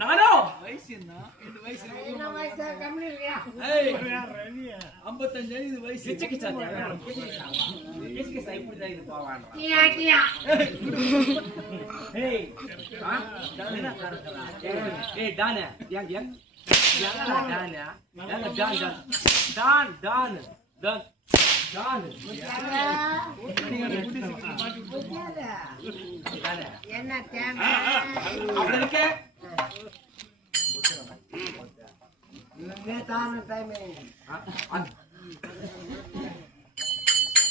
நானும் வயசு என்ன இந்த வயசு என்ன வயசு கம்மி இல்லையா? 55 இது வயசு கிச்சக்கு சாத்தியா கிச்சக்கு சாய் இப்படி தான் இது போவான் கியா கியா. ஏய் டானா கரக்கறா ஏய் டானா யங் யங் டானா டானா டான் டான் டான் டான் என்ன தேவை? அப்படி இருக்க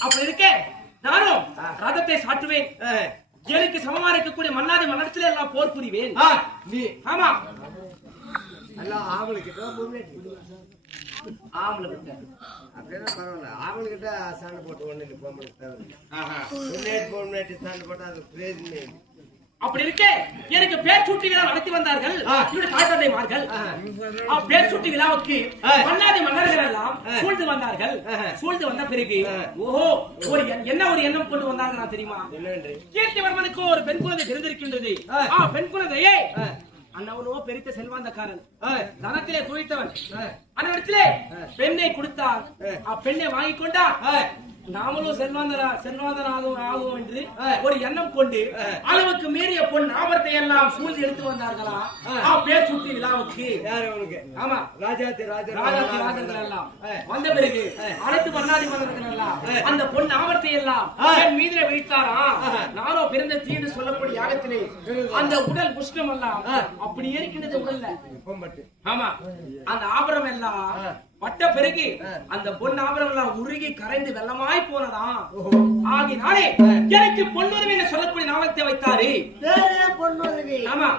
அப்படி இருக்க நானும் ரதத்தை சாட்டுவேன் எனக்கு சமமா இருக்கக்கூடிய மன்னாதி மன்னத்திலே எல்லாம் போர் புரிவேன் நீ ஆமா எல்லாம் ஆவலுக்கிட்ட ஆம்பளை அப்படின்னா பரவாயில்ல ஆவலுக்கிட்ட சண்டை போட்டு ஒண்ணு பொண்ணு சண்டை போட்டா அது பிரயோஜனமே இல்லை. அப்படி இருக்க எனக்கு பேர் சூட்டி விழா நடத்தி வந்தார்கள் இவருடைய தாய் தந்தைமார்கள் பேர் சூட்டி விழாவுக்கு மன்னாதி மன்னர்கள் எல்லாம் சூழ்ந்து வந்தார்கள் சூழ்ந்து வந்த பிறகு ஓஹோ ஒரு என்ன ஒரு எண்ணம் கொண்டு வந்தாங்க நான் தெரியுமா கீர்த்திவர்மனுக்கு ஒரு பெண் குழந்தை பிறந்திருக்கின்றது பெண் குழந்தையே அண்ணவனோ பெரித்த செல்வாந்தக்காரன் தனத்திலே குவித்தவன் அந்த இடத்திலே பெண்ணை கொடுத்தார் பெண்ணை வாங்கி கொண்டா நாமளும் செல்வாந்தர் ஆகும் என்று ஒரு எண்ணம் கொண்டு அளவுக்கு மீறிய பொன் ஆபத்தை எல்லாம் சூழ்ந்து எடுத்து வந்தார்களா பேர் சுற்றி விழாவுக்கு ஆமா ராஜாத்தி ராஜர்கள் எல்லாம் வந்த பிறகு அனைத்து மன்னாதி மன்னர்கள் எல்லாம் அந்த பொன் ஆபத்தை எல்லாம் என் மீதில வைத்தாரா நானோ பிறந்த தீண்டு சொல்லக்கூடிய யாகத்திலே அந்த உடல் புஷ்டம் எல்லாம் அப்படி இருக்கின்றது உடல்ல ஆமா அந்த ஆபரம் எல்லாம் பட்ட பிறகு அந்த பொன் ஆபரம் எல்லாம் உருகி கரைந்து வெள்ளமாய் போனதா ஆகினாலே எனக்கு பொன்னுரிமை சொல்லக்கூடிய நாமத்தை வைத்தாரு பொண்ணுருவி. ஆமா